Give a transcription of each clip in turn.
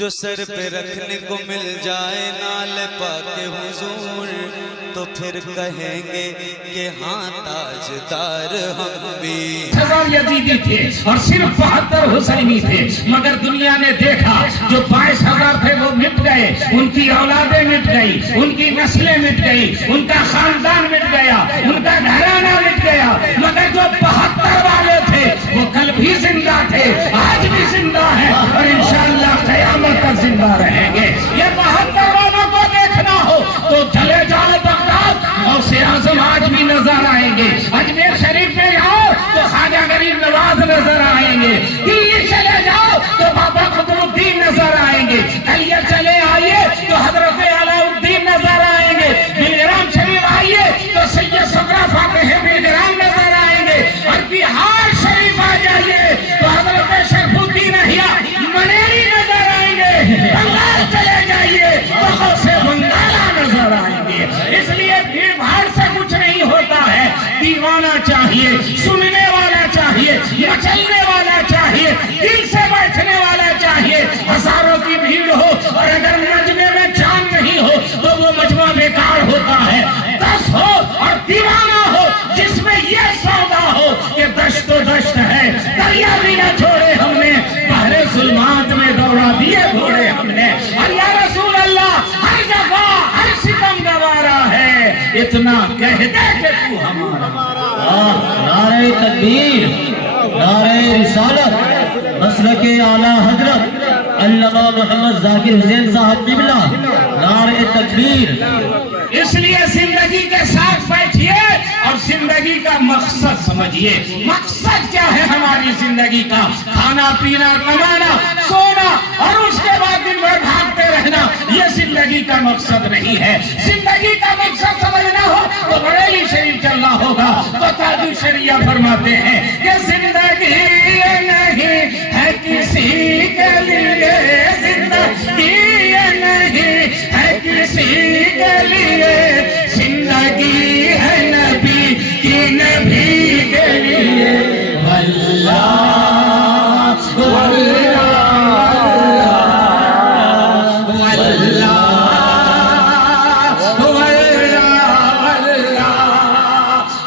جو سر پہ رکھنے کو مل جائے نال پاک حضور تو پھر کہیں گے کہ ہاں تاجدار ہم بھی۔ 1000 یزیدی تھے اور صرف 72 حسینی تھے، مگر دنیا نے دیکھا جو 22,000 تھے وہ مٹ گئے، ان کی اولادیں مٹ گئی، ان کی نسلیں مٹ گئی، ان کا خاندان مٹ گیا، ان کا گھرانہ مٹ گیا، مگر جو 72 والے تھے وہ کل بھی زندہ تھے، آج بھی زندہ ہیں اور انشاءاللہ قیامت تک زندہ رہیں گے۔ یہ 72 والوں کو دیکھنا ہو تو چلے جاؤ بغداد، غوث اعظم آج بھی نظر آئیں گے، اجمیر شریف میں جاؤ تو خواجہ غریب نواز نظر آئیں گے، دلی چلے جاؤ تو بابا قطب الدین نظر آئیں گے، علیہ چلے آئیے تو حضرت علاء الدین نظر آئیں گے، بلگرام شریف آئیے تو سید صدرہ فاتح بلگرام نظر آئیں گے، اور بہار شریف آ جائیے تو حضرت شرف الدین احیاء منیری نظر آئیں گے، بنگال چلے جائیے تو غوث بنگالہ نظر آئیں گے۔ اس لیے بھیڑ بھاڑ سے کچھ نہیں ہوتا ہے، دیوانہ چاہیے، سننے والا چاہیے، مچلنے والا چاہیے، دل سے بیٹھنے والا چاہیے۔ ہزاروں کی بھیڑ ہو اور اگر مجمع میں جان نہیں ہو تو وہ مجمع بیکار ہوتا ہے۔ 10 ہو اور دیوانہ ہو جس میں یہ سودا ہو کہ دشت و دشت ہے، دریا بھی نہ چھوڑے ہم نے، بحر ظلمات میں دوڑا دیے گھوڑے ہم نے، اور یا رسول اللہ ہر جگہ ہر ستم گوارا ہے، اتنا کہہ دے کہ تو ہمارا۔ نعرہ تکبیر، نعرہ رسالت، مسلک اعلیٰ حضرت علامہ محمد ذاکر حسین صاحب قبلہ، نعرہ تکبیر۔ اس لیے زندگی کے ساتھ بیٹھیے اور زندگی کا مقصد سمجھیے۔ مقصد کیا ہے ہماری زندگی کا؟ کھانا پینا کمانا سونا اور اس کے بعد دن بھر بھاگتے رہنا، یہ زندگی کا مقصد نہیں ہے۔ زندگی کا مقصد سمجھنا ہو تو بریلی شریف چلنا ہوگا۔ تو تاج الشریعہ فرماتے ہیں کہ زندگی نہیں ہے کسی کے لیے، زندگی نہیں ہے کسی کے لیے، زندگی ہے نبی کی نبی کے لیے۔ واللہ واللہ واللہ واللہ۔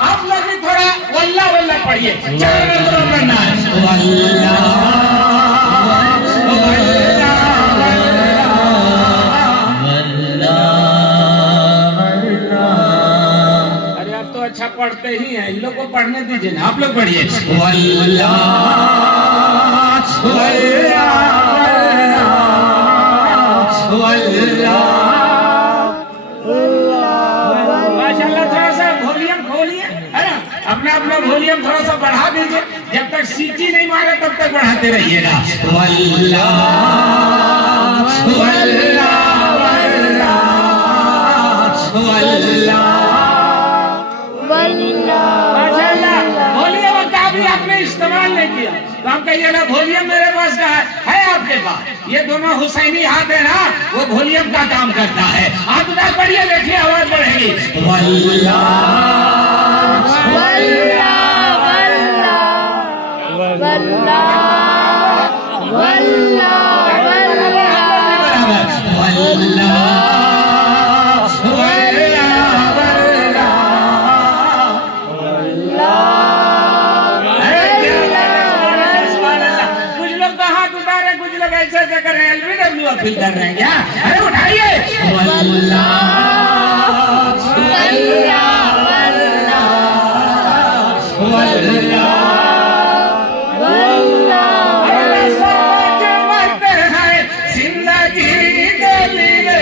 آپ لوگ بھی تھوڑا واللہ واللہ پڑھیے، 4 نمبروں پڑھنا ہے۔ واللہ اچھا پڑھتے ہی ہیں، ان لوگ کو پڑھنے دیجئے نا، آپ لوگ پڑھیے۔ واللہ واللہ واللہ واللہ۔ ماشاءاللہ تھوڑا سا وولیوم کھولیے، ہے نا، اپنا وولیوم تھوڑا سا بڑھا دیجئے، جب تک سیٹی نہیں مارے تب تک بڑھاتے رہیے گا۔ واللہ واللہ واللہ واللہ۔ ماشاءاللہ وولیوم کا بھی آپ نے استعمال نہیں کیا تو ہم کہیے نا وولیوم میرے پاس کا ہے آپ کے پاس، یہ دونوں حسینی ہاتھ ہے نا، وہ وولیوم کا کام کرتا ہے۔ آپ ادھر پڑھیے، دیکھیے آواز بڑھے گی۔ واللہ واللہ واللہ واللہ واللہ اپیل کر رہے ہیں کیا؟ ارے اٹھائیے۔ واللہ واللہ واللہ واللہ۔ ارے سمجھ مرتے ہیں زندگی کے لیے،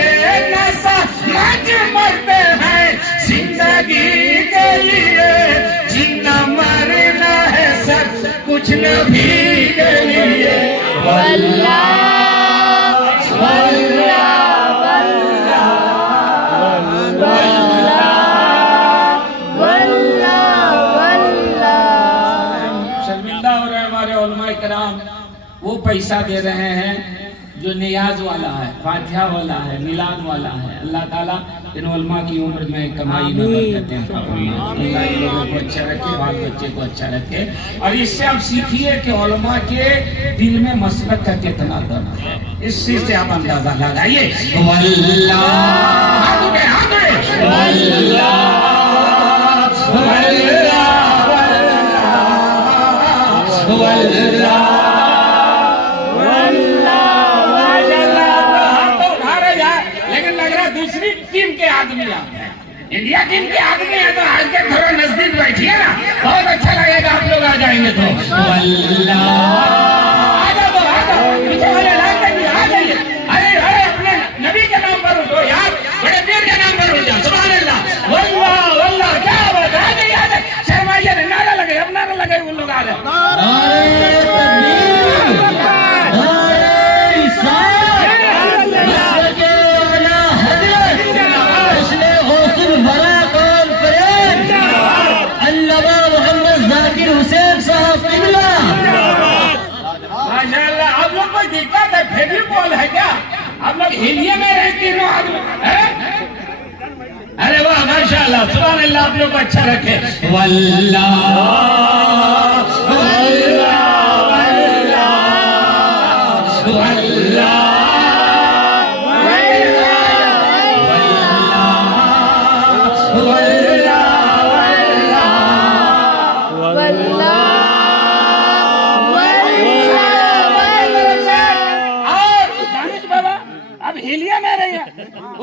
نہ سمجھ مرتے ہیں زندگی کے لیے، جینا مرنا ہے سب کچھ نبی کے لیے۔ واللہ شرمندہ ہو رہے ہمارے علماء کرام، وہ پیسہ دے رہے ہیں جو نیاز والا ہے، فاتحہ والا ہے، میلاد والا ہے، اللہ تعالیٰ ان علماء کی عمر میں کمائی میں برکتیں فرمائے، اللہ ان لوگوں کو اچھا رکھے، بال بچے کو اچھا رکھے، اور اس سے آپ سیکھیے کہ علماء کے دل میں مسلک کا کتنا دم ہے، اس چیز سے آپ اندازہ لگائیے۔ واللہ انڈیا ٹیم کے آدمی ہیں تو آج کے تھوڑا نزدیک بیٹھیے نا، بہت اچھا لگے گا آپ لوگ آ جائیں گے تو۔ واللہ پیچھے والے لائن میں بھی آ جائیے، ارے اپنے نبی کے نام پر اٹھو یار، بڑے پیر کے نام پر اٹھ جاؤ، سبحان اللہ، واللہ واللہ کیا بات ہے، آ جائیے شرمائیے نہیں، نعرہ لگے، اب نعرہ لگے وہ لوگ آ جائیں۔ آپ لوگ کوئی دقت ہے، پھر بھی بول ہے کیا؟ آپ لوگ ہلیے میں رہتی ہیں آدمی، ارے واہ ماشاءاللہ سبحان اللہ، آپ لوگ کو اچھا رکھے۔ واللہ واللہ واللہ واللہ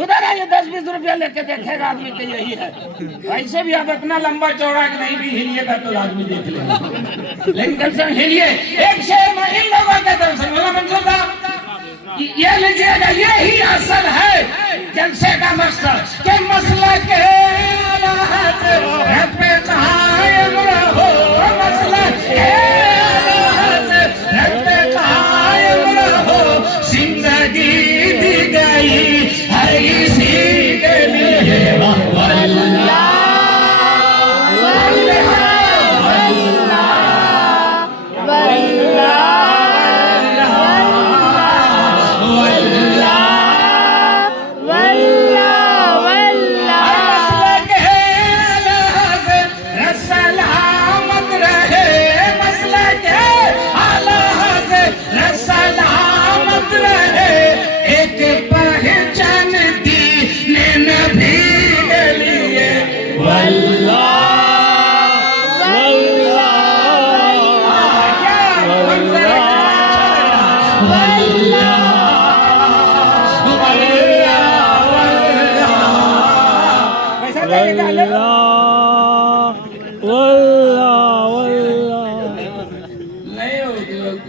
ادھر آئیے، 10-20 روپیہ لے کے دیکھے گا آدمی کہ یہی ہے، ویسے بھی آپ اتنا لمبا چوڑا کہ نہیں بھی ہلیے گا تو آدمی دیکھ لے گا، لیکن کم سے کم ہلیے۔ ایک شعر میں ان لوگوں کے طرف سے مولانا منصور صاحب یہ لیجیے گا، یہی اصل ہے جلسے کا مقصد کہ مسئلہ کے رب قائم رہو، مسئلہ کے رب قائم رہو، زندگی دی گئی ہر اسی کے لیے۔ واللہ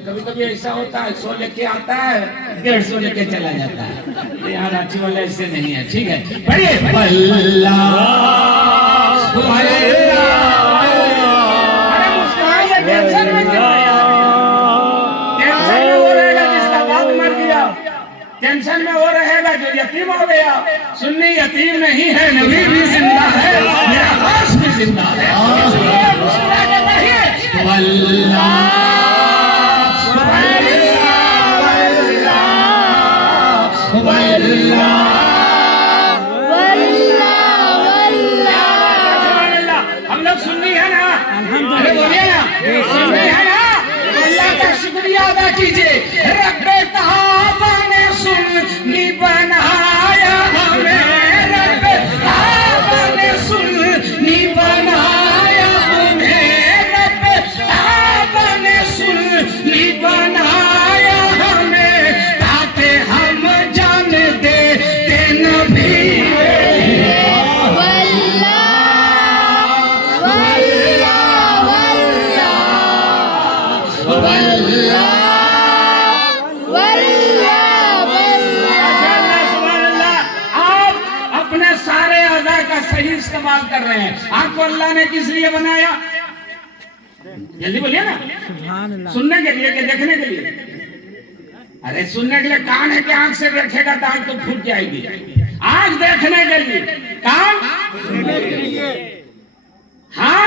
کبھی کبھی ایسا ہوتا ہے 100 لے کے آتا ہے 150 لے کے چلا جاتا ہے، یہاں راچی والا ایسے نہیں ہے، ٹھیک ہے پڑھیے۔ واللہ ٹینشن میں وہ رہے گا جس کا باپ مر گیا، ٹینشن میں وہ رہے گا جو یتیم ہو گیا۔ سنی یتیم نہیں ہے، نبی بھی زندہ ہے، میرا خاص بھی زندہ ہے۔ واللہ ہم لوگ سنی ہے نا، ارے بولیے نا، سنی ہے نا، اللہ کا شکریہ ادا کیجیے۔ رب کعبہ نے سنی بنایا ہمیں، رب کعبہ نے سنی بنایا ہمیں، رب کعبہ نے سنی بنایا ہمیں، تاکہ ہم جان دے نبی۔ صحیح استعمال کر رہے ہیں۔ آپ کو اللہ نے کس لیے بنایا؟ جلدی بولیے نا، سننے کے لیے کہ دیکھنے کے لیے؟ ارے سننے کے لیے کان ہے کہ آنکھ سے دیکھے گا تو آنکھ تو پھوٹ جائے گی، آنکھ دیکھنے کے لیے، کان ہاں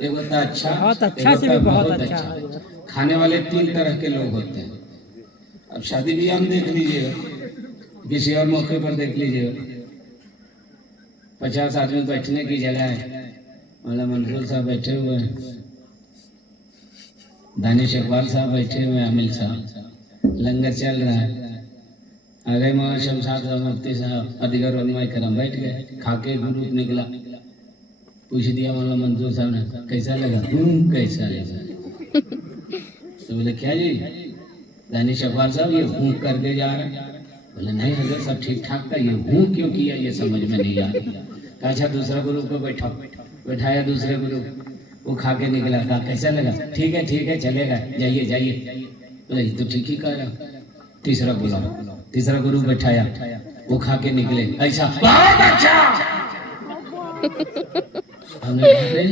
ایک ہوتا اچھا، بہت اچھا ایک سے ہوتا بھی بہت بہت اچھا۔ کھانے والے 3 طرح کے لوگ ہوتے ہیں۔ اب شادی بیاہ میں دیکھ لیجیے گا، کسی اور موقع پر دیکھ لیجیے گا، 50 آدمی بیٹھنے کی جگہ ہے، مولانا منصور صاحب بیٹھے ہوئے ہیں، دانش اقبال صاحب بیٹھے ہوئے ہیں، عامل صاحب، لنگر چل رہا ہے، آگے مولانا شمشاد صاحب، مفتی صاحب، دیگر علماء کرام بیٹھ گئے، کھا کے گروپ نکلا، پوچھ دیا مولانا منصور صاحب نے کیسا لگا؟ کیسا لگا؟ تو بولے کیا جی دانش اقبال صاحب یہ ہوں کر کے جا رہے ہیں؟ بولے نہیں حضرت سب ٹھیک ٹھاک تھا، یہ ہوں کیوں کیا یہ سمجھ میں نہیں آ رہا۔ کہا اچھا دوسرا گروپ کو بٹھایا دوسرے گروپ، وہ کھا کے نکلا، کہا کیسا لگا؟ ٹھیک ہے چلے گا، جائیے۔ بولے یہ تو ٹھیک ہی کہہ رہا۔ تیسرا گروپ بٹھایا، وہ کھا کے نکلے، ایسا بہت اچھا۔ ہم نے کہا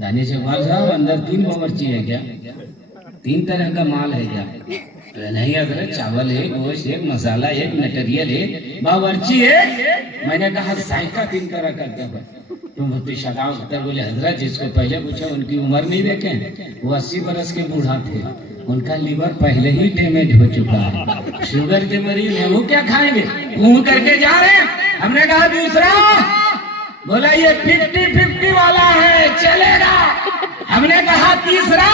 دانش اقبال صاحب اندر 3 باورچی ہے کیا؟ 3 طرح کا مال ہے کیا؟ نہیں حضرت چاول ہے، گوشت ہے، مسالہ ہے، مٹیریل ہے، باورچی ہے۔ میں نے کہا ذائقہ 3 طرح کا کیا ہے؟ تو مفتی شاداب اختر بولے حضرت جس کو پہلے پوچھا ان کی عمر نہیں دیکھیں، وہ 80 برس کے بوڑھا تھے، ان کا لیور پہلے ہی ڈیمیج ہو چکا ہے، شوگر کے مریض ہیں، وہ کیا کھائیں گے؟ منہ کر کے جا رہے ہیں۔ ہم نے کہا دوسرا، بولا یہ 50-50 والا ہے، چلے گا۔ ہم نے کہا تیسرا،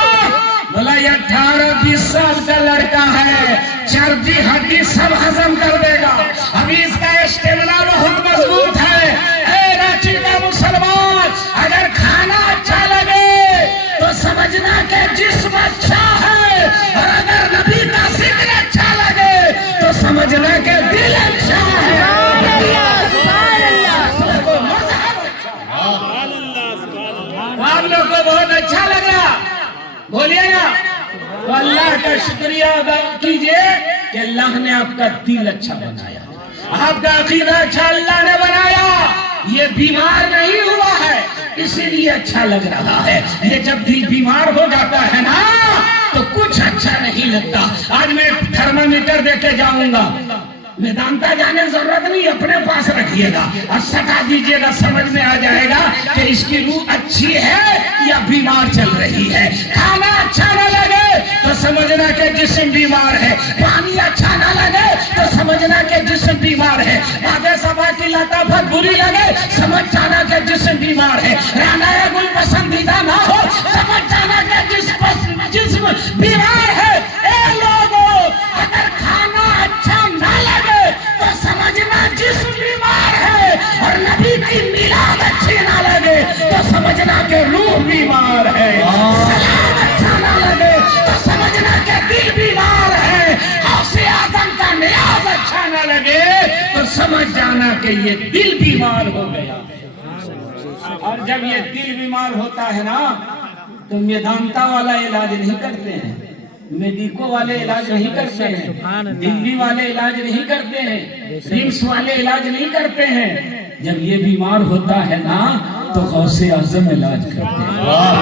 بولا یہ 18-20 سال کا لڑکا ہے، چربی ہڈی سب ہضم کر دے گا، ابھی اس کا اسٹیمنا بہت مضبوط ہے۔ اے راچی کا مسلمان، اگر کھانا اچھا لگے تو سمجھنا کہ جسم اچھا ہے، اور اگر نبی کا ذکر اچھا لگے تو سمجھنا کہ دل اچھا ہے۔ آپ لوگ کو بہت اچھا لگ رہا بولیے نا، تو اللہ کا شکریہ ادا کیجئے کہ اللہ نے آپ کا دل اچھا بنایا، آپ کا عقیدہ اچھا اللہ نے بنایا، یہ بیمار نہیں ہوا ہے اسی لیے اچھا لگ رہا ہے۔ یہ جب دل بیمار ہو جاتا ہے نا تو کچھ اچھا نہیں لگتا۔ آج میں تھرمامیٹر دے کے جاؤں گا، میدانتا جانے ضرورت نہیں، اپنے پاس رکھیے گا اور سٹا دیجئے گا، سمجھ میں آ جائے گا کہ اس کی روح اچھی ہے یا بیمار چل رہی ہے۔ کھانا اچھا نہ لگے تو سمجھنا کہ جسم بیمار ہے، پانی اچھا نہ لگے تو سمجھنا کہ جسم بیمار ہے، باتیں سبا کی لطافت بری لگے سمجھ جانا کہ جسم بیمار ہے، رانا گل پسندیدہ نہ ہو سمجھ جانا کہ جسم بیمار ہے۔ اے لوگوں، اگر کھانا اچھا نہ لگے تو سمجھنا جسم بیمار ہے، اور نبی کی میلاد اچھی نہ لگے تو سمجھنا کہ روح بیمار ہے، سلام اچھا نہ لگے تو سمجھنا کہ دل بیمار ہے، غوث اعظم کا نیاز اچھا نہ لگے تو سمجھ جانا کہ یہ دل بیمار ہو گیا۔ اور جب یہ دل بیمار ہوتا ہے نا تو میدانتا والا علاج نہیں کرتے ہیں، میڈیکو والے علاج نہیں کرتے ہیں، دلی والے علاج نہیں کرتے ہیں، رمس والے علاج نہیں کرتے ہیں۔ جب یہ بیمار ہوتا ہے نا تو غوث اعظم علاج کرتے ہیں،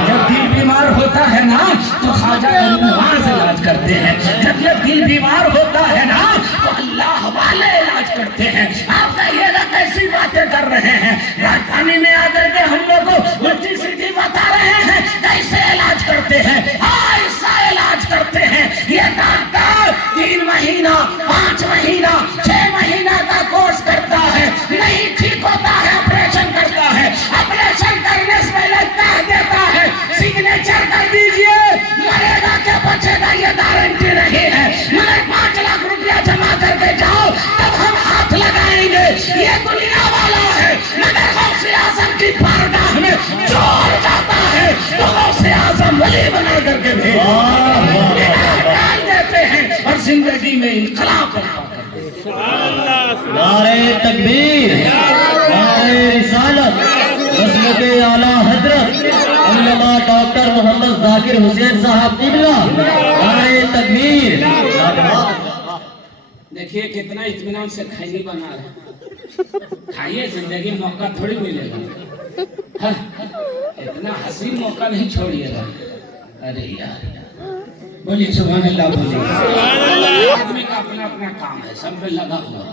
جب دل بیمار ہوتا ہے نا تو خواجہ نواز علاج کرتے ہیں، جب یہ دل بیمار ہوتا ہے نا تو اللہ والے علاج کرتے ہیں۔ آپ کہیے گا کیسی باتیں کر رہے ہیں، راجدھانی میں آ کر کے ہم لوگ کو الٹی سیدھی بتا رہے ہیں، کیسے علاج کرتے ہیں؟ ایسا علاج کرتے ہیں، یہ ڈاکٹر 3 مہینہ 5 مہینہ 6 مہینہ کا کورس کرتا ہے، نہیں ٹھیک ہوتا ہے آپریشن کرتا ہے، آپریشن کرنے سے پہلے کہہ دیتا ہے سگنیچر کر دیجئے، مرے گا کہ بچے گا یہ گارنٹی نہیں ہے، مگر 5 لاکھ روپیہ جمع کر کے جاؤ تب ہم ہاتھ لگائیں گے۔ یہ دنیا والا ہے، مگر غوث اعظم کی بارگاہ میں جوڑ جاتا ہے تو غوث اعظم ولی بنا کر کے ڈال دیتے ہیں اور زندگی میں انقلاب برپا کرتے ہیں۔ نعرہ تکبیر، نعرہ رسالت، مسلک اعلیٰ حضرت علامہ ڈاکٹر محمد ذاکر حسین صاحب قبلہ، نعرہ تکبیر۔ دیکھیے کتنا اطمینان سے کھائی بنا رہے، کھائیے، زندگی موقع تھوڑی ملے گا، اتنا حسین موقع نہیں چھوڑیے گا۔ ارے یار بولیے سبحان اللہ، بولیے۔ آدمی کا اپنا اپنا کام ہے، سب پہ لگا ہوا ہے۔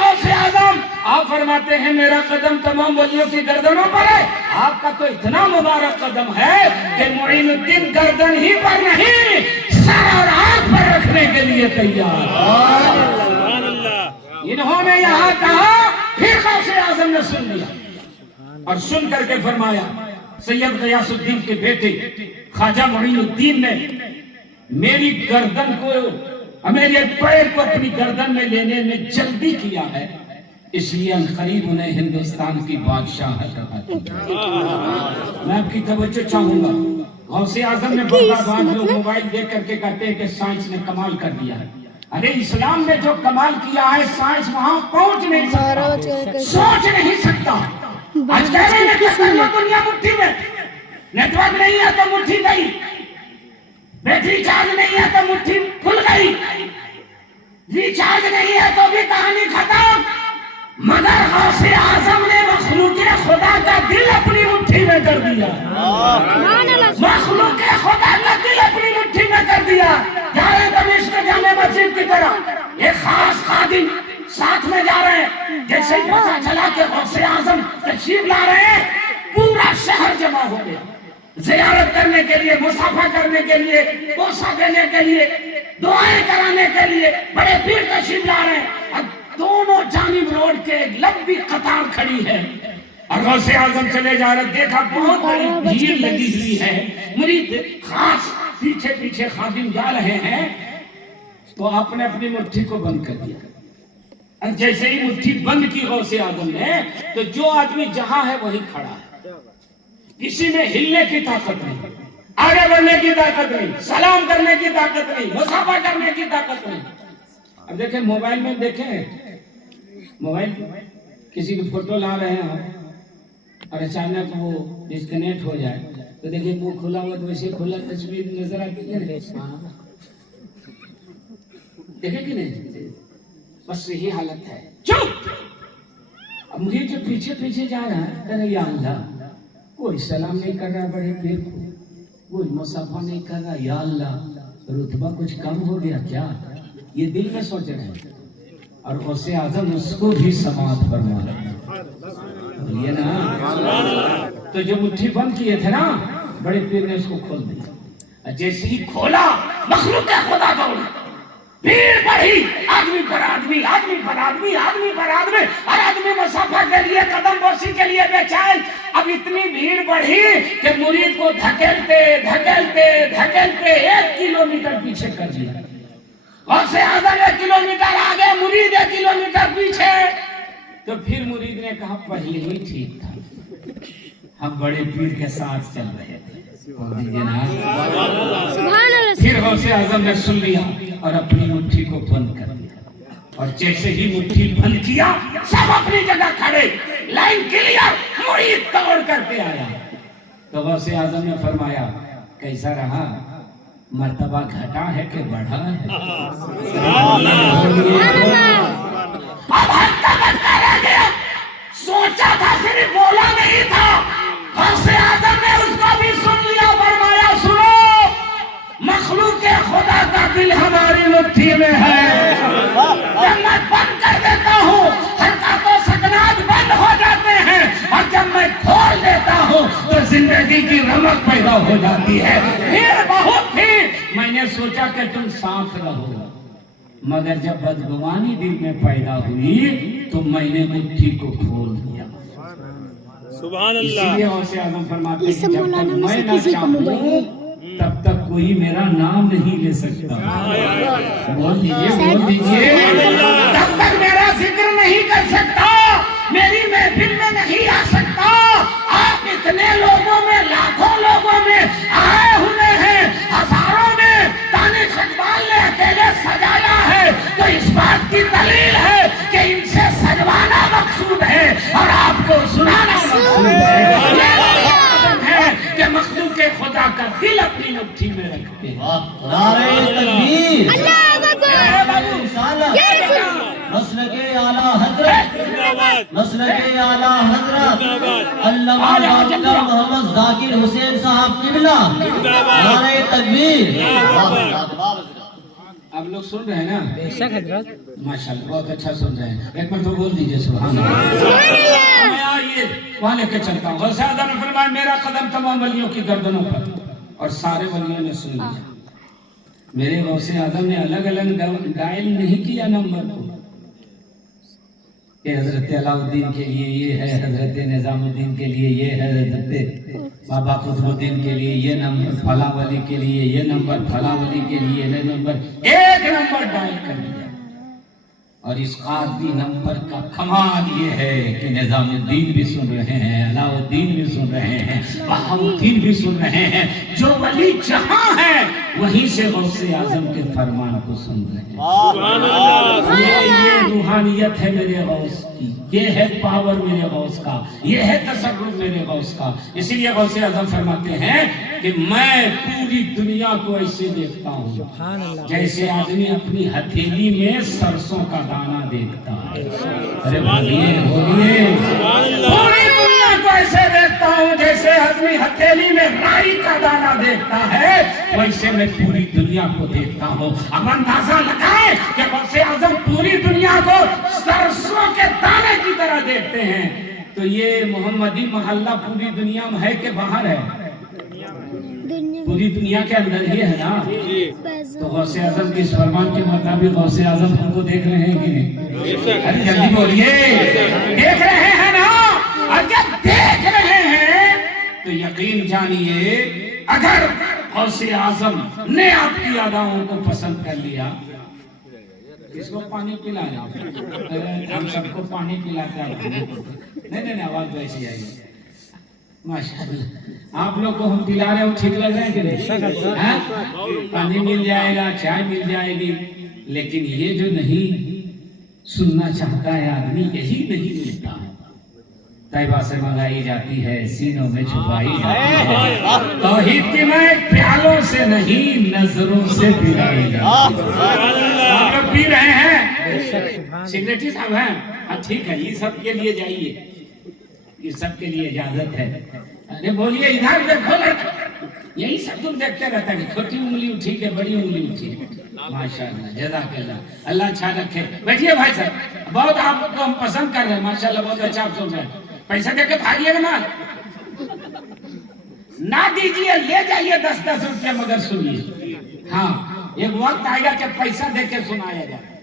غوث اعظم، آپ فرماتے ہیں میرا قدم تمام ولیوں کی گردنوں پر ہے، آپ کا تو اتنا مبارک قدم ہے کہ معین الدین گردن ہی پر نہیں سر اور آنکھ پر رکھنے کے لیے تیار۔ انہوں نے یہاں کہا، پھر غوث اعظم نے سن لیا اور سن کر کے فرمایا سید غیاث الدین کے بیٹے خواجہ معین الدین نے میری گردن کو، میرے پیر کو اپنی گردن میں لینے میں جلدی کیا ہے، اس لیے عنقریب انہیں ہندوستان کی بادشاہت عطا کی۔ میں آپ کی توجہ چاہوں گا، غوث اعظم نے بار لوگ موبائل دیکھ کر کے کہتے ہیں کہ سائنس نے کمال کر دیا ہے۔ ارے اسلام نے جو کمال کیا ہے سائنس وہاں پہنچ نہیں سکتا، سوچ نہیں سکتا۔ آج کہہ رہے ہیں کہ دنیا مٹھی میں، نیٹ ورک نہیں ہے تو مٹھی گئی، بیٹری چارج نہیں ہے تو مٹھی کھل گئی، ریچارج نہیں ہے تو بھی کہانی ختم۔ مگر غوث اعظم نے مخلوق خدا کا دل اپنی مٹھی میں کر دیا، مخلوق خدا کا دل اپنی مٹھی میں کر دیا۔ جا رہے دمشق جامع مسجد کی طرف، ایک خاص خادم ساتھ میں جا رہے ہیں، جیسے ہی پتہ چلا کہ غوث اعظم تشریف لا رہے ہیں، پورا شہر جمع ہو گیا زیارت کرنے کے لیے، مصافحہ کرنے کے لیے، بوسہ دینے کے لیے، دعائیں کرانے کے لیے۔ بڑے پیر تشریف لا رہے ہیں اور دونوں جانب روڈ کے ایک لمبی قطار کھڑی ہے اور غوث اعظم چلے جا رہے، دیکھا بہت بڑی بھیڑ لگی ہوئی ہے، مرید خاص پیچھے پیچھے خادم جا رہے ہیں، تو آپ نے اپنی مٹھی کو بند کر دیا۔ اور جیسے ہی مٹھی بند کی غوث اعظم نے، تو جو آدمی جہاں ہے وہی کھڑا ہے، کسی میں ہلنے کی طاقت نہیں، آگے بڑھنے کی طاقت نہیں، سلام کرنے کی طاقت نہیں، مصافحہ کرنے کی طاقت نہیں۔ اب دیکھیں موبائل میں، دیکھیں موبائل کسی کی فوٹو لا رہے ہیں اور اچانک وہ ڈسکنیکٹ ہو جائے تو دیکھیں وہ کھلا ہوا تو ویسے کھلا تصویر نظر آتی ہے، دیکھیں کہ نہیں؟ بس یہی حالت ہے۔ چپ! اب مجھے جو پیچھے پیچھے جا رہا ہے، کہنا یا اللہ، کوئی سلام نہیں کر رہا بڑے پیر کو، کوئی مصافحہ نہیں کر رہا، یا اللہ رتبہ کچھ کم ہو گیا کیا؟ یہ دل میں سوچ رہے ہیں۔ اور غوث اعظم اس کو بھی سماعت فرما رہے ہیں، یہ نا، تو جو مٹھی بند کیے تھے نا، بڑے پیر نے اس کو کھول دیا۔ جیسے ہی کھولا، مخلوق خدا دوڑ، بھیڑ بڑھی، آدمی پر آدمی، آدمی پر آدمی، آدمی پر آدمی، اور آدمی مصافحہ کے لیے، قدم بوسی کے لیے بے چین۔ اب اتنی بھیڑ بڑھی کہ مرید کو دھکیلتے دھکیلتے دھکیلتے 1 کلومیٹر پیچھے کر دیا۔ غوث اعظم 1 کلومیٹر آگے، مرید 1 کلومیٹر پیچھے۔ تو پھر مرید نے کہا پہلے ہی ٹھیک تھا، ہم بڑے پیر کے ساتھ چل رہے تھے۔ پھر غوث اعظم نے سن لیا اور اپنی مٹھی کو بند کر دیا، اور جیسے ہی مٹھی بند کیا، سب اپنی جگہ کھڑے، لائن کلیئر، مرید دوڑ کر کے آیا۔ تو غوث اعظم نے فرمایا کیسا رہا؟ مرتبہ گھٹا ہے کہ بڑھا ہے؟ اب ہٹتا بٹتا رہ گیا، سوچا تھا صرف بولا نہیں تھا۔ غوث اعظم نے اس کو بھی سن لیا، فرمایا سنو، مخلوق خدا کا دل ہماری مٹھی میں ہے، جب میں بند کر دیتا ہوں حرکات و سکنات بند ہو جاتے ہیں، اور جب میں کھول دیتا ہوں تو زندگی کی رمق پیدا ہو جاتی ہے۔ پھر بہت تھی، میں نے سوچا کہ تم ساتھ رہو، مگر جب بدگمانی دل میں پیدا ہوئی تو میں نے مٹھی کو کھول دیا۔ سبحان اللہ۔ اسی لیے غوث اعظم فرماتے ہیں جب تک میں نہ چاہوں تب تک کوئی میرا نام نہیں لے سکتا۔ بول دیجئے، تب تک میرا ذکر نہیں کر سکتا، میری محفل میں نہیں آ سکتا۔ آپ اتنے لوگوں میں، لاکھوں لوگوں میں آئے ہوئے ہیں، ہزاروں میں دانش اقبال نے اکیلے سجایا ہے، تو اس بات کی دلیل ہے کہ ان سے سجوانا مقصود ہے اور آپ کو سنانا مقصود ہے۔ کہ مخلوق خدا کا دل اپنی مٹھی میں رکھتے ہیں۔ نعرہ تکبیر، مسلک اعلیٰ حضرت، مسلک اعلیٰ حضرت علامہ ڈاکٹر محمد ذاکر حسین صاحب قبلہ، نعرہ تکبیر۔ آپ لوگ سن رہے ہیں نا؟ بے شک حضرت، ماشاءاللہ بہت اچھا سن رہے ہیں. ایک مرتبہ بول دیجئے سبحان اللہ. میں آئیے وہاں لے کے چلتا ہوں. غوث اعظم نے فرمایا میرا قدم تمام ولیوں کی گردنوں پر، اور سارے ولیوں نے سن لیا. میرے غوث اعظم نے الگ الگ ڈائل نہیں کیا نمبر کو کہ حضرت علاء الدین کے لیے یہ ہے، حضرت نظام الدین کے لیے یہ ہے، حضرت بابا قطب الدین کے لیے یہ نمبر، فلاں ولی کے لیے یہ نمبر، فلاں ولی کے لیے یہ نمبر. ایک نمبر ڈائل کر دیا. اور اس قاضی نمبر کا کمال یہ ہے کہ نظام الدین بھی سن رہے ہیں، علاء الدین بھی سن رہے ہیں، بہاؤالدین بھی سن رہے ہیں. جو ولی جہاں ہے وہیں سے غوث اعظم کے فرمان کو سن رہے ہیں. سبحان اللہ. یہ روحانیت ہے میرے غوث کی، یہ ہے پاور میرے غوث کا، یہ ہے تصرف میرے غوث کا. اسی لیے غوث اعظم فرماتے ہیں کہ میں پوری دنیا کو ایسے دیکھتا ہوں جیسے آدمی اپنی ہتھیلی میں سرسوں کا دانہ دیکھتا ہے. ارے بولیے بولیے. پوری دنیا کو ایسے دیکھتا ہوں جیسے آدمی ہتھیلی میں رائی کا دانہ دیکھتا ہے، ویسے میں پوری دنیا کو دیکھتا ہوں. اب اندازہ لگائیں کہ غوث اعظم پوری دنیا کو سرسوں کے دانے کی طرح دیکھتے ہیں. تو یہ محمدی محلہ پوری دنیا میں ہے کہ باہر ہے؟ پوری دنیا کے اندر ہی ہے نا. تو غوث اعظم کے اس فرمان کے مطابق غوث اعظم ہم کو دیکھ رہے ہیں کہ نہیں؟ ارے جلدی بولیے. دیکھ رہے ہیں نا؟ اور جب دیکھ رہے ہیں تو یقین جانیے اگر غوث اعظم نے آپ کی اداؤں کو پسند کر لیا، اس کو پانی پلایا، ہم سب کو پانی پلاتا ہے. نہیں آواز ویسی آئی. ماشاءاللہ آپ لوگ کو ہم پلا رہے ہو، ٹھیک لگ رہے ہیں کہ نہیں؟ پانی مل جائے گا، چائے مل جائے گی، لیکن یہ جو نہیں سننا چاہتا ہے آدمی، یہی نہیں ملتا. طیبہ سے منگائی جاتی ہے، سینوں میں چھپائی جاتی ہے. توحید کی میں پیالوں سے نہیں نظروں سے پلائی جاتی ہے. آپ لوگ پی رہے ہیں، سیکریٹری صاحب ہیں، ہاں ٹھیک ہے، یہ سب کے لیے جائیے، یہ سب کے لیے اجازت ہے. ارے بولیے ادھر دیکھو. یہی سب تم دیکھتے رہتا ہے کہ چھوٹی انگلی اٹھی کہ بڑی انگلی اٹھی. ماشاءاللہ جزاک اللہ، اللہ اچھا رکھے. بیٹھیے بھائی صاحب، بہت آپ کو ہم پسند کر رہے ہیں، ماشاءاللہ بہت اچھا آپ سن رہے ہیں. پیسہ دے کے بھاگیے گا نا، نہ دیجیے، لے جائیے 10 روپے، مگر سنیے. ہاں ایک وقت آئے گا کہ پیسہ دے کے سنایا جائے.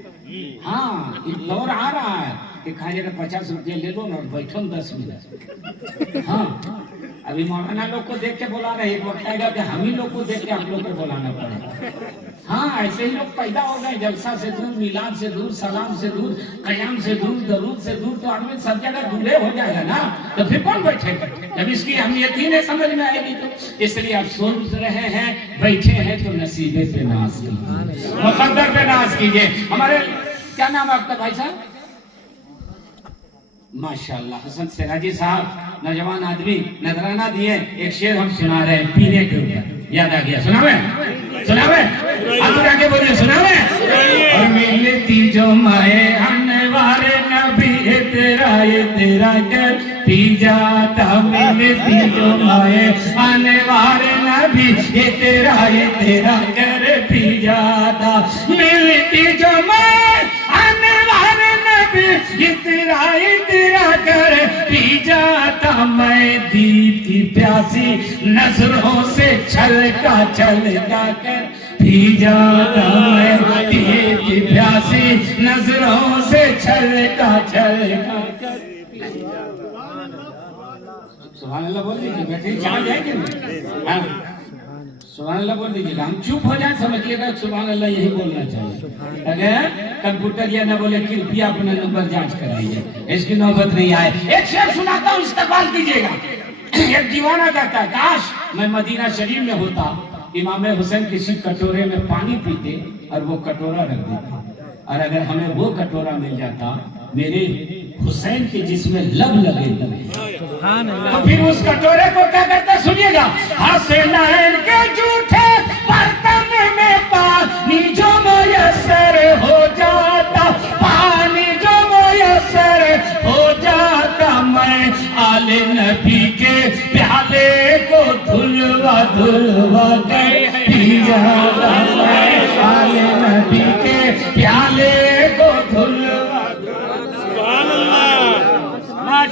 ہاں ایک دور آ رہا ہے کہ کھائیے گا 50 روپے لے لو نا اور بیٹھو 10 منٹ. ہاں ابھی مولانا لوگ کو دیکھ کے بلا رہے ہیں، ایک وقت آئے گا کہ ہم ہی لوگ کو دیکھ کے آپ لوگ کو بلانا پڑے گا. ہاں ایسے ہی لوگ پیدا ہو گئے، جلسہ سے دور، میلاد سے دور، سلام سے دور، قیام سے دور، درود سے دور. تو آدمی سب جگہ دورے ہو جائے گا نا، تو پھر کون بیٹھے گا جب اس کی اہمیت ہی نہیں سمجھ میں آئے گی. تو اس لیے آپ سوچ رہے ہیں، بیٹھے ہیں تو نصیبے پہ ناز کیجیے، مقدر پہ ناز کیجیے. ہمارے کیا نام ہے آپ کا بھائی صاحب؟ ماشاءاللہ حسن سراجی صاحب، نوجوان آدمی نذرانہ دیے. ایک شعر ہم سنا رہے ہیں پینے کے اوپر، یاد آ گیا؟ سناوے آپ آگے بولیے. سناوے. اور ملتی جو مائے انوار نبی تیرا کر پی جاتا. ملتی جو مائے انوار نبی تیرا کر پی جاتا. ملتی جو مائے انوار نبی تیرا کر پی جاتا. میں دید کی پیاسی نظروں سے چھلکا کر پی جاتا. میں دید کی پیاسی نظروں سے چھلکا کر. سبحان اللہ بول دیجیے. بیٹھے جہاں جائیں گے سبحان اللہ بول دیجیے گا. ہم چپ ہو جائیں سمجھیے گا سبحان اللہ یہی بولنا چاہیے. اگر کمپیوٹر یہ نہ بولے کرپیا اپنا نمبر جانچ کرائیے، اس کی نوبت نہیں آئے. ایک شعر سناتا ہوں، استقبال کیجیے گا. ایک دیوانہ کہتا ہے کاش میں مدینہ شریف میں ہوتا، امام حسین کسی کٹورے میں پانی پیتے اور وہ کٹورا رکھ دیتے، اور اگر ہمیں وہ کٹورا مل جاتا میرے حسین کے جس میں لب لگے ہوئے، تو پھر اس کٹورے کو کیا کرتا سنیے گا. حسنین کے جھوٹے برتن میں پانی جو میسر ہو جاتا، پانی جو میسر ہو جاتا. میں آل نبی کے پیالے کو دھلوا کر پی جاتا. میں آل نبی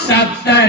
70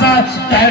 70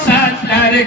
70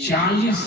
40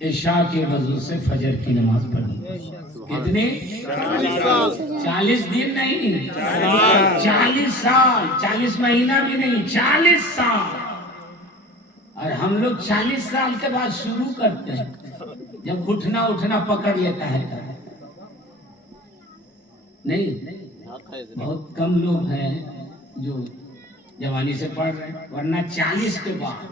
عشاء کے وضو سے فجر کی نماز پڑھی. کتنے؟ 40 دن نہیں، 40 سال، 40 مہینہ بھی نہیں، 40 سال. اور ہم لوگ 40 سال کے بعد شروع کرتے ہیں جب اٹھنا پکڑ لیتا ہے. نہیں، بہت کم لوگ ہیں جو جوانی سے پڑھ رہے ہیں، ورنہ 40 کے بعد،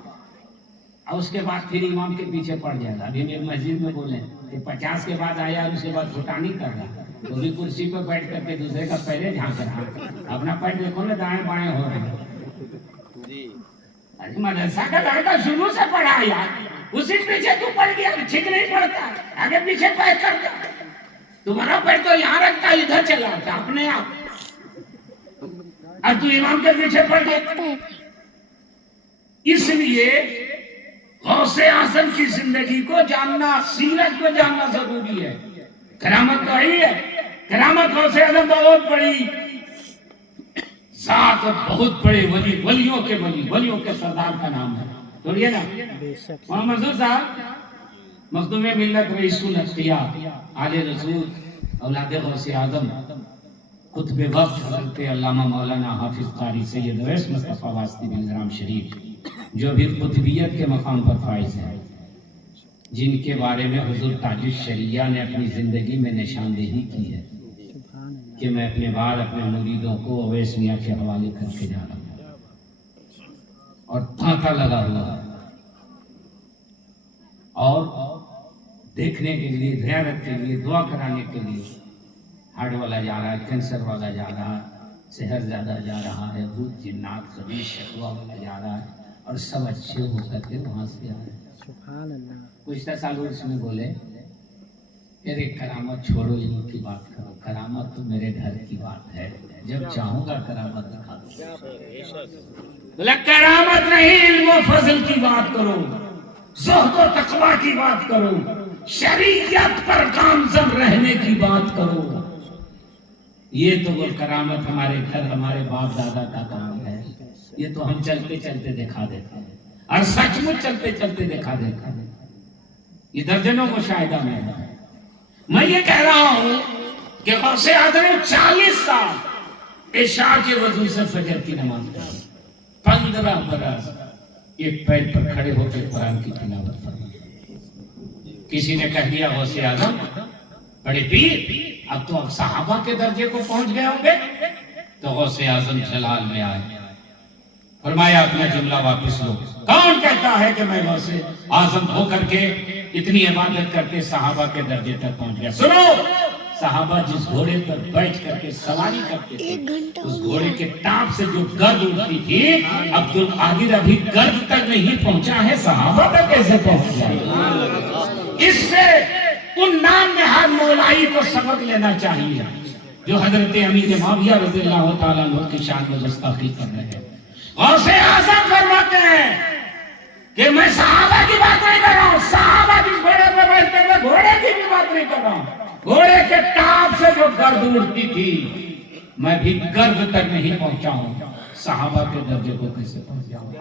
اور اس کے بعد پھر امام کے پیچھے پڑ جائے گا. ابھی میرے مسجد میں بولے کہ 50 کے بعد آیا اور اس کے بعد گھٹا نہیں کر رہا، وہ بھی کرسی پہ بیٹھ کر کے دوسرے کا پہلے جھانک رہا. اپنا پیر دیکھو نا، دائیں بائیں ہو رہے ہیں. مدرسہ کا لڑکا شروع سے پڑھا یار، اسی پیچھے تو پڑ گیا، ٹھیک نہیں پڑتا، آگے پیچھے پیر کرتا، تمہارا پیر تو یہاں رکھتا، ادھر چلا آتا اپنے آپ، اور تو امام کے پیچھے پڑ گیا. اس لیے غوث اعظم کی زندگی کو جاننا، سیرت کو جاننا ضروری ہے. کرامت تو ہے، کرامت غوث اعظم بہت بڑی ذات اور بہت بڑے ولی، ولیوں کے ولی، ولیوں کے سردار کا نام ہے. سنیے نا محمد منظور صاحب، مخدوم ملت رئیس الاتقیاء، آل رسول، اولاد غوث اعظم، قطب وقت حضرت علامہ مولانا حافظ قاری سید اویس مصطفیٰ واسطی بن گرام شریف، جو بھی قطبیت کے مقام پر فائز ہیں، جن کے بارے میں حضور تاج الشریعہ نے اپنی زندگی میں نشاندہی کی ہے کہ میں اپنے بعد اپنے مریدوں کو اویس میاں کے حوالے کر کے جا رہا ہوں، اور تانتا لگا ہوا ہے، اور دیکھنے کے لیے، زیارت کے لیے، دعا کرانے کے لیے ہارٹ والا جا رہا ہے، کینسر والا جا رہا ہے، صحت زیادہ جا رہا ہے، بھوت جنات خبیث شکوا والا جا رہا ہے، اور سب اچھے ہو کر کے وہاں سے آ رہے ہیں. سبحان اللہ. گزشتہ سال اس میں بولے میرے کرامت چھوڑو، ان کی بات کرو، کرامت تو میرے گھر کی بات ہے، جب چاہوں گا کرامت دکھا دوں. کرامت نہیں، علم و فضل کی بات کرو، زہد و تقویٰ کی بات کرو، شریعت پر گامزن رہنے کی بات کرو. یہ تو وہ کرامت ہمارے گھر، ہمارے باپ دادا کا کام ہے. یہ تو ہم چلتے چلتے دکھا دیتے ہیں، اور سچ مچ چلتے چلتے دکھا دیتے ہیں. یہ درجنوں مشاہدہ میں ہے. میں یہ کہہ رہا ہوں کہ غوث اعظم 40 سال عشاء کے وضو سے فجر کی نماز پڑھی، 15 برس ایک پیر پر کھڑے ہو کے قرآن کی تلاوت فرمائی. کسی نے کہہ دیا غوث اعظم بڑے پیر اب تو صحابہ کے درجے کو پہنچ گئے ہوں گے، تو غوث اعظم جلال میں آئے، فرمایا اپنا جملہ واپس لو. کون کہتا ہے کہ میں غوث اعظم ہو کر کے اتنی عبادت کرتے صحابہ کے درجے تک پہنچ گیا؟ سنو، صحابہ جس گھوڑے پر بیٹھ کر کے سواری کرتے تھے، اس گھوڑے کے ٹانپ سے جو گرد اڑتی تھی، عبد القادر ابھی گرد تک نہیں پہنچا ہے، صحابہ تک کیسے پہنچ جائے؟ اس سے ان نام نہاد مولائی کو سبق لینا چاہیے جو حضرت امیر معاویہ رضی اللہ تعالیٰ عنہ کی شان میں گستاخی کر رہے ہیں. غوث اعظم فرماتے ہیں کہ میں صحابہ کی بات نہیں کر رہا ہوں، صحابہ جس گھوڑے پر بیٹھتے تھے گھوڑے کی بھی بات نہیں کر رہا ہوں. گھوڑے کے ٹانپ سے جو گرد اڑتی تھی، میں بھی گرد تک نہیں پہنچا ہوں، صحابہ کے درجے کو کیسے پہنچا ہوں؟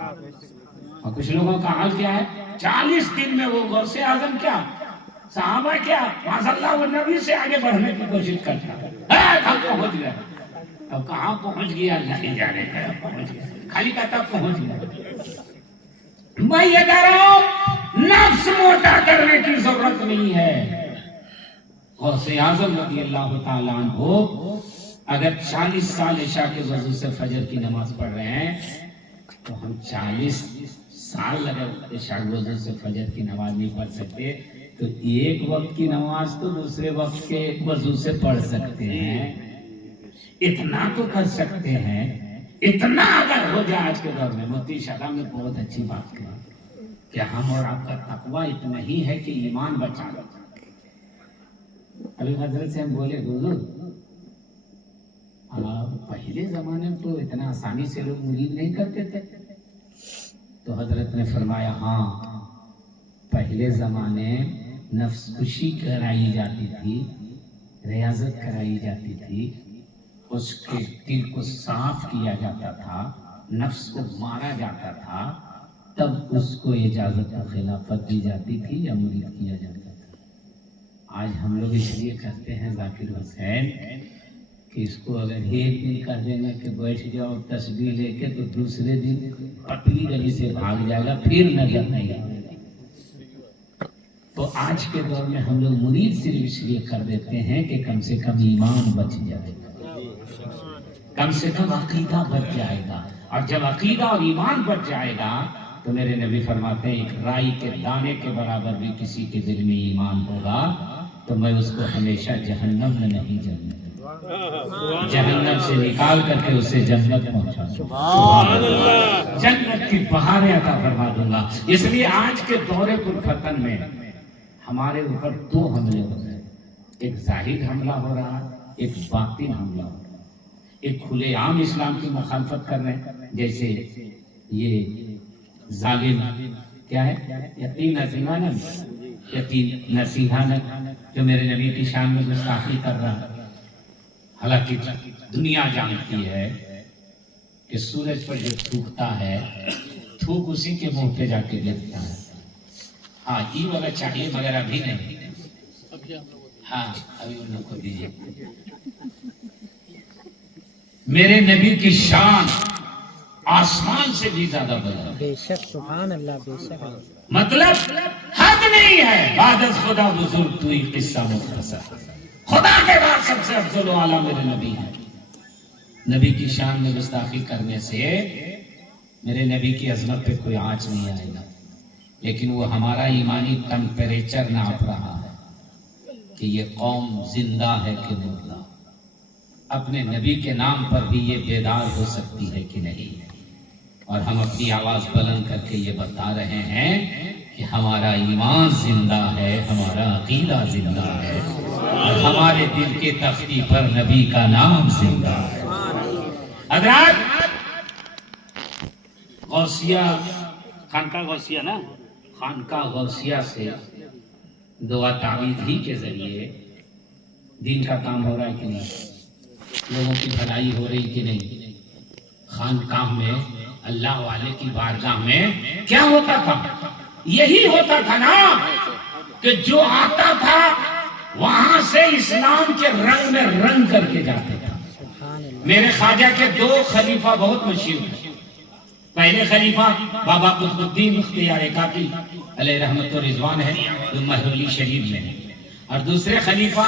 اور کچھ لوگوں کا حال کیا ہے، 40 دن میں وہ غوث اعظم کیا، صحابہ کیا، ماشاء اللہ وہ نبی سے آگے بڑھنے کی کوشش کرتا ہے. ہم پہنچ گئے. اب کہاں پہنچ گیا اللہ ہی جانے گا، پہنچ گیا، خالی کہتا پہنچ گیا. میں یہ کہہ رہا ہوں نفس موٹا کرنے کی ضرورت نہیں ہے. غوث اعظم رضی اللہ تعالیٰ عنہ اگر 40 سال عشاء کے وضو سے فجر کی نماز پڑھ رہے ہیں، تو ہم 40 سال اگر عشاء کے وضو سے فجر کی نماز نہیں پڑھ سکتے، تو ایک وقت کی نماز تو دوسرے وقت کے وضو سے پڑھ سکتے ہیں. اتنا تو کر سکتے ہیں. اتنا اگر ہو جائے آج کے دور میں. مفتی شاہ نے بہت اچھی بات کہی کہ ہم اور آپ کا تقوی اتنا ہی ہے کہ ایمان بچا لو. ابھی حضرت سے ہم بولے حضور پہلے زمانے میں تو اتنا آسانی سے لوگ مرید نہیں کرتے تھے. تو حضرت نے فرمایا ہاں، پہلے زمانے نفس کشی کرائی جاتی تھی، ریاضت کرائی جاتی تھی، اس کے دل کو صاف کیا جاتا تھا، نفس کو مارا جاتا تھا، تب اس کو اجازت و خلافت دی جاتی تھی یا مرید کیا جاتا تھا۔ آج ہم لوگ اس لیے کہتے ہیں ذاکر حسین کہ اس کو اگر ایک دن کر دیں گے کہ بیٹھ جاؤ تسبیح لے کے تو دوسرے دن پتلی گلی سے بھاگ جائے گا، پھر نظر نہیں آئے گا۔ تو آج کے دور میں ہم لوگ مرید صرف اس لیے کر دیتے ہیں کہ کم سے کم ایمان بچ جائے گا، کم سے کم عقیدہ بچ جائے گا، اور جب عقیدہ اور ایمان بچ جائے گا تو میرے نبی فرماتے ہیں ایک رائی کے دانے کے برابر بھی کسی کے دل میں ایمان ہوگا تو میں اس کو ہمیشہ جہنم میں نہیں جانے دوں، جہنم سے نکال کر کے اسے جنت پہنچا دوں، جنت کی بہاریں عطا فرما دوں گا۔ اس لیے آج کے دور پرفتن میں ہمارے اوپر دو حملے ہو رہے ہیں، ایک ظاہر حملہ ہو رہا ہے، ایک باطن حملہ ہو رہا ہے۔ ایک کھلے عام اسلام کی مخالفت کر رہے ہیں، جیسے یہ ظالم کیا ہے یتیم نصیحانہ جو میرے نبی کی شان میں گستاخی کر رہا ہے۔ حالانکہ دنیا جانتی ہے کہ سورج پر جو تھوکتا ہے تھوک اسی کے منہ پہ جا کے گرتا ہے۔ ہاں یہ والا چاہیے مگر ابھی نہیں، ہاں ابھی ان لوگ کو دیجیے۔ میرے نبی کی شان آسمان سے بھی زیادہ بڑا، بے شک سبحان اللہ، بے شک مطلب حد نہیں ہے۔ بعد از خدا بزرگ تو ہی قصہ مختصر، خدا کے بعد سب سے افضل و اعلیٰ میرے نبی ہیں۔ نبی کی شان میں گستاخی کرنے سے میرے نبی کی عظمت پہ کوئی آنچ نہیں آئے گا، لیکن وہ ہمارا ایمانی ٹمپریچر ناپ رہا ہے کہ یہ قوم زندہ ہے کہ مردہ، اپنے نبی کے نام پر بھی یہ بیدار ہو سکتی ہے کہ نہیں۔ اور ہم اپنی آواز بلند کر کے یہ بتا رہے ہیں کہ ہمارا ایمان زندہ ہے، ہمارا عقیدہ زندہ ہے، اور ہمارے دل کے تختی پر نبی کا نام زندہ ہے۔ حضرات غوثیہ خانقاہ غوثیہ نا، خانقاہ غوثیہ سے دعا تعویذ ہی کے ذریعے دین کا کام ہو رہا ہے کہ نہیں، لوگوں کی بھلائی ہو رہی کہ نہیں۔ خانقاہ میں اللہ والے کی بارگاہ میں کیا ہوتا تھا؟ یہی ہوتا تھا نا کہ جو آتا تھا وہاں سے اسلام کے رنگ میں رنگ کر کے جاتا تھا۔ میرے خواجہ کے دو خلیفہ بہت مشہور ہیں۔ پہلے خلیفہ بابا قطب الدین اختیار کاکی علیہ رحمت و رضوان ہے جو محرولی شریف میں ہے، اور دوسرے خلیفہ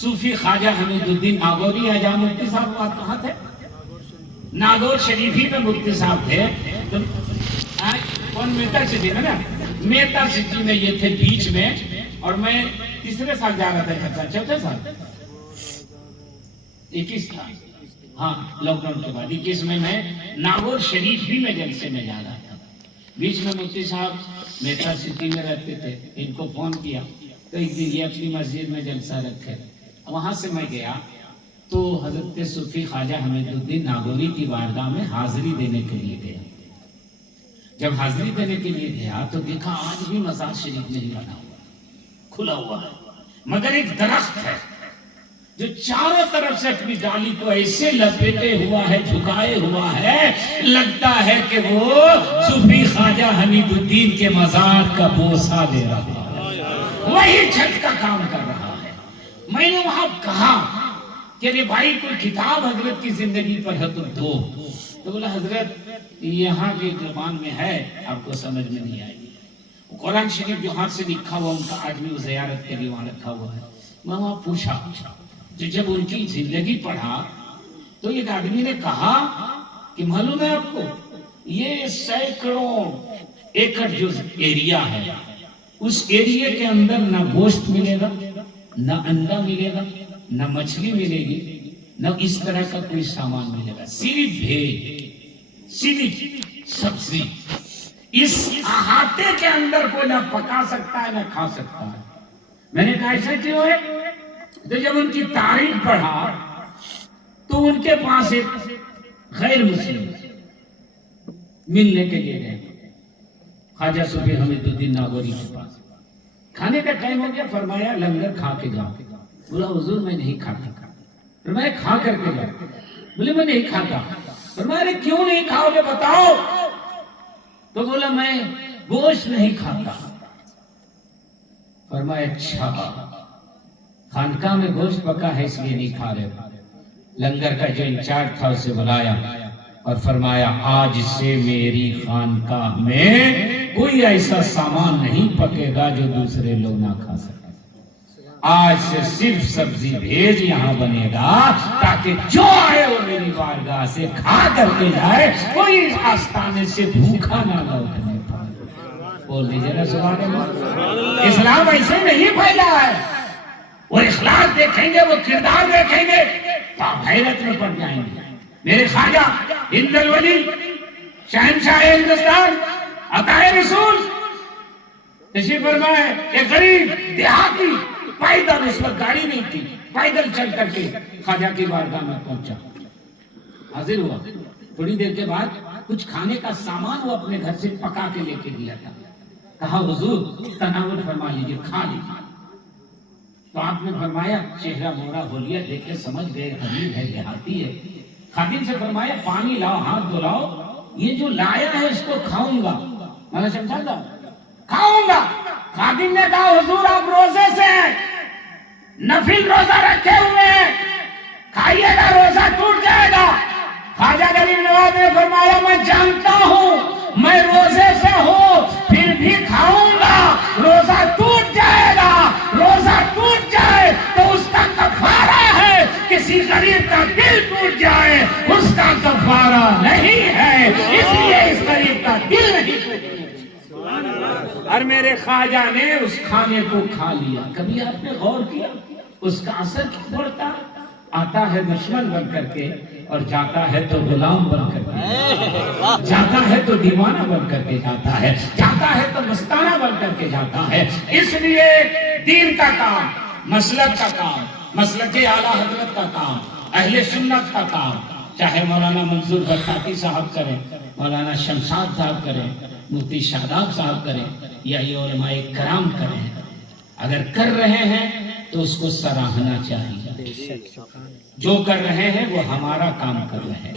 صوفی خواجہ حمید الدین ناگوری ہے، جہاں مفتی صاحب کہاں تھے؟ ناگور شریفی میں مفتی صاحب تھے۔ کون میتر سٹی میں نا، میتر سٹی میں یہ تھے بیچ میں، اور میں تیسرے سال جا رہا تھا، چوتھے سال 21 تھا، ہاں لاک ڈاؤن کے بعد 21 میں ناگور شریف بھی میں جلسے میں جا رہا تھا۔ بیچ میں مفتی صاحب میتر سٹی میں رہتے تھے، ان کو فون کیا تو ایک دن یہ اپنی مسجد میں جلسہ رکھے، وہاں سے میں گیا تو حضرت صوفی خواجہ حمید الدین ناگوری کی بارگاہ میں حاضری دینے کے لیے گیا۔ جب حاضری دینے کے لیے گیا تو دیکھا آج بھی مزار شریف نہیں بنا ہوا، کھلا ہوا ہے، مگر ایک درخت ہے جو چاروں طرف سے اپنی ڈالی کو ایسے لپیٹے ہوا ہے، جھکائے ہوا ہے، لگتا ہے کہ وہ صوفی خواجہ حمید الدین کے مزار کا بوسہ دے رہا ہے، وہی چھت کا کام کر رہا ہے۔ میں نے وہاں کہا کہ بھائی کوئی کتاب حضرت کی زندگی پر ہے تو دو، تو بولا حضرت یہاں کی زبان میں ہے، آپ کو سمجھ میں نہیں آئے گی۔ قرآن شریف جو ہاتھ سے لکھا ہوا ان کا آج بھی زیارت کے لیے وہاں رکھا ہوا ہے۔ میں وہاں پوچھا، جب ان کی زندگی پڑھا تو ایک آدمی نے کہا کہ معلوم ہے آپ کو یہ سینکڑوں ایکڑ جو ایریا ہے، اس ایریا کے اندر نہ گوشت ملے گا، نہ انڈا ملے گا، نہ مچھلی ملے گی، نہ اس طرح کا کوئی سامان ملے گا، صرف بھیج، صرف سبزی۔ اس احاطے کے اندر کوئی نہ پکا سکتا ہے نہ کھا سکتا ہے۔ میں نے کہا ایسا کیوں ہے؟ تو جب ان کی تاریخ پڑھا تو ان کے پاس ایک غیر مسلم ملنے کے لیے گئے خواجہ صوفی حمید الدین ناگوری کے پاس۔ کھانے کا ٹائم ہو گیا، فرمایا لنگر کھا کے جاؤ۔ بولا حضور میں نہیں کھاتا۔ فرمایا کھا کر کے جاؤ۔ بولے میں نہیں کھاتا۔ فرمایا کیوں نہیں کھاؤ گے بتاؤ؟ تو بولا میں گوشت نہیں کھاتا. فرمایا اچھا خانقاہ میں گوشت پکا ہے اس لیے نہیں کھا رہے. لنگر کا جو انچارج تھا اسے بلایا اور فرمایا آج سے میری خانقاہ میں کوئی ایسا سامان نہیں پکے گا جو دوسرے لوگ نہ کھا سکے. آج سے صرف سبزی بھیج یہاں بنے گا تاکہ جو آئے وہ میری بارگاہ سے کھا کر کے جائے, کوئی آستانے سے بھوکا نہ لوٹنے پائے. بول دیجیے نا سبحان اللہ. اسلام ایسے نہیں پھیلا ہے. وہ اخلاق دیکھیں گے, وہ کردار دیکھیں گے تو آپ حیرت میں پڑ جائیں گے. میرے خواجہ ہند الولی شہنشاہ ہندوستان عطائے رسول تشریف فرمائے, ایک غریب دیہاتی پیدل, اس وقت گاڑی نہیں تھی, پیدل چل کر کے خواجہ کی بارگاہ میں پہنچا, حاضر ہوا. تھوڑی دیر کے بعد کچھ کھانے کا سامان وہ اپنے گھر سے پکا کے لے کے دیا تھا. کہا حضور تناول فرما لیجیے, کھا لیجیے. تو آپ نے فرمایا, چہرہ مورا ہو لیا, دیکھے سمجھ گئے غریب ہے, دیہاتی ہے. خادم سے فرمایا پانی لاؤ, ہاتھ دھلاؤ, یہ جو لایا ہے اس کو کھاؤں گا. میں نے سمجھا تھا کھاؤں گا. خادم نے کہا حضور آپ روزے سے ہیں, نفل روزہ رکھے ہوئے ہیں, کھائیے گا روزہ ٹوٹ جائے گا. خواجہ غریب نواز نے فرمایا میں جانتا ہوں میں روزے سے ہوں, پھر بھی کھاؤں گا, روزہ ٹوٹ جائے گا. روزہ ٹوٹ جائے تو اس کا کفارہ ہے, کسی غریب کا دل ٹوٹ جائے اس کا کفارہ نہیں ہے, اس لیے اس غریب کا دل نہیں ٹوٹے. اور میرے خواجہ نے اس کھانے کو کھا لیا. کبھی آپ نے غور کیا اس کا اثر کیا پڑتا؟ آتا ہے دشمن بن کر کے اور جاتا ہے تو غلام بن کر کے, جاتا ہے تو دیوانہ بن کر کے جاتا ہے, جاتا ہے تو مستانہ بن کر کے جاتا ہے. اس لیے دین کا کام, مسلک کا کام, مسلک اعلیٰ حضرت کا کام, اہل سنت کا کام, چاہے مولانا منظور برکاتی صاحب کریں, مولانا شمشاد صاحب کریں, مفتی شاداب صاحب کریں, یا یہ علماء کرام کریں, اگر کر رہے ہیں تو اس کو سراہنا چاہیے. جو کر رہے ہیں وہ ہمارا کام کر رہے ہیں,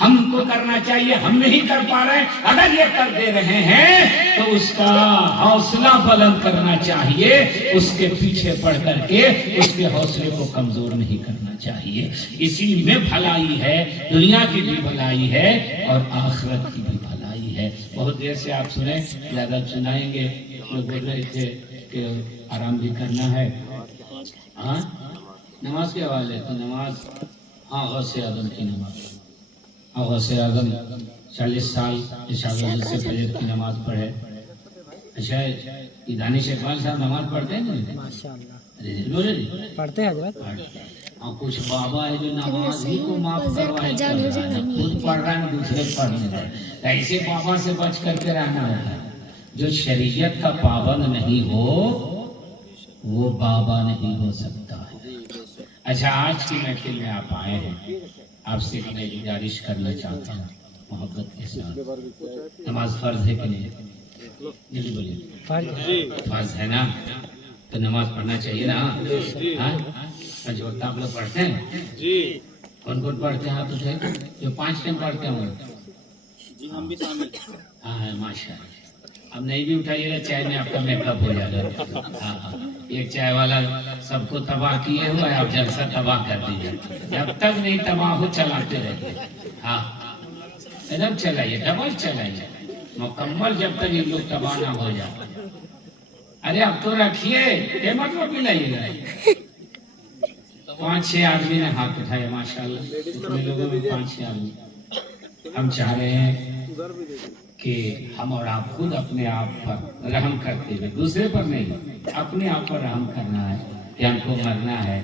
ہم کو کرنا چاہیے, ہم نہیں کر پا رہے. اگر یہ کر دے رہے ہیں تو اس کا حوصلہ بلند کرنا چاہیے, اس کے پیچھے پڑ کر کے اس کے حوصلے کو کمزور نہیں کرنا چاہیے. اسی میں بھلائی ہے, دنیا کی بھی بھلائی ہے اور آخرت کی بھی بھلائی ہے. بہت دیر سے آپ سنیں, زیادہ سنائیں گے. لوگ بول رہے تھے کہ آرام بھی کرنا ہے. ہاں نماز کے حوالے تو نماز, ہاں غوث اعظم کی نماز, غوث اعظم 40 سال عشاء سے فجر کی نماز پڑھے. اچھا یہ دانش اقبال صاحب نماز پڑھتے ہیں نا؟ ماشاءاللہ پڑھتے ہیں حضرت. اور کچھ بابا ہے جو نماز ہی کو معاف کروائے, خود پڑھ رہا ہے دوسرے پڑھنے دے. ایسے بابا سے بچ کر کے رہنا ہوتا ہے. جو شریعت کا پابند نہیں ہو وہ بابا نہیں ہو سکتا ہے. اچھا آج کی محفل میں آپ آئے ہیں, آپ سے میں گزارش کرنا چاہتا ہوں محبت کے ساتھ, نماز فرض ہے کہ نہیں؟ جلدی بولیے. فرض ہے نا, تو نماز پڑھنا چاہیے نا. ہاں جو آپ لوگ پڑھتے ہیں, کون کون پڑھتے ہیں آپ اٹھے جو 5 ٹائم پڑھتے ہیں؟ جی ہم بھی شامل. ہاں ماشاء اللہ. اب نہیں بھی اٹھائیے گا چائے میں آپ کا میک اپ ہو جائے گا. ہاں ہاں, ایک چائے والا سب کو تباہ کیے ہوا ہے, آپ جلسہ تباہ کر دیجیے. جب تک نہیں تباہ ہو چلاتے رہیے. ہاں ایک دم چلائیے, ڈبل چلائیے مکمل, جب تک یہ لوگ تباہ نہ ہو جائے. ارے اب تو رکھیے, قیمت میں پلائیے گا. 5-6 آدمی نے ہاتھ اٹھائے ماشاءاللہ, اتنے لوگوں میں 5-6 آدمی. ہم چاہ رہے ہیں کہ ہم اور آپ خود اپنے آپ پر رحم کرتے ہوئے, دوسرے پر نہیں, اپنے آپ پر رحم کرنا ہے کہ ہم کو مرنا ہے.